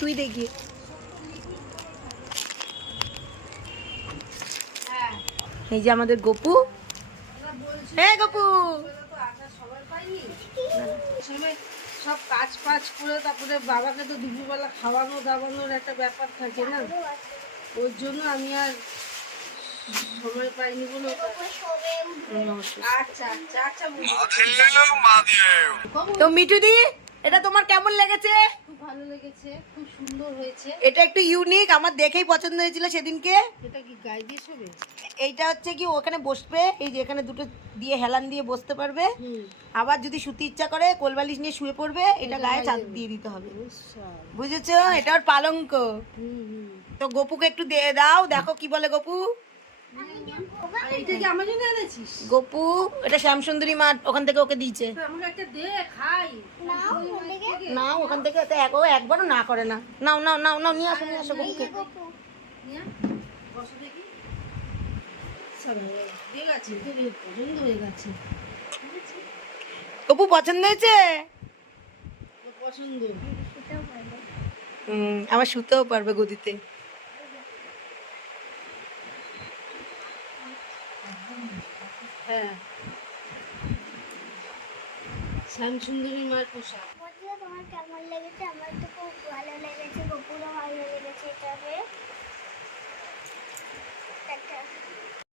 তুই দেখি এই যে আমাদের গপু। হ্যাঁ গপু, সব কাজ ফাজ করে তারপরে বাবাকে তো দুপুরবেলা খাওয়ানো দাওয়ানোর একটা ব্যাপার থাকে না, ওর জন্য আমি আর সময় পাইনি বলে। আচ্ছা আচ্ছা আচ্ছা, তো মিঠু দি, এটা তোমার কেমন লেগেছে? খুব ভালো লেগেছে, খুব সুন্দর হয়েছে। এটা একটু ইউনিক, আমার দেখেই পছন্দ হয়েছিল সেদিনকে। এটা কি গায়ে দিয়ে শোবে? এইটা হচ্ছে কি ওখানে বসবে, এই যে এখানে দুটো দিয়ে হেলান দিয়ে বসতে পারবে। আবার যদি শুতে ইচ্ছা করে কোলবালিশ নিয়ে শুয়ে পড়বে, এটা গায়ে চাদর দিয়ে দিতে হবে, বুঝেছো? এটা ওর পালঙ্ক। তো গপুকে একটু দিয়ে দাও, দেখো কি বলে গপু। এইটা কি আমার জন্য এনেছিস? গপু, এটা শ্যামসুন্দরী মা ওখান থেকে ওকে দিয়েছে। আমাকে একটা দে, খাই। না ওখান থেকে ও একবারও না করে না। নাও নাও নাও নাও, নিয়ে আসো নিয়ে আসো গপুকে। বসো দেখি। দিয়ে গেছে, পছন্দ হয়ে গেছে। গপু পছন্দ হয়েছে? পছন্দ। আবার শুতেও পারবে গদিতে। হ্যাঁ, শ্যামসুন্দরী মায়ের পোশাক। তোমার কেমন লেগেছে? আমার তো খুব ভালো লেগেছে, গপুরও ভালো লেগেছে। এটাকে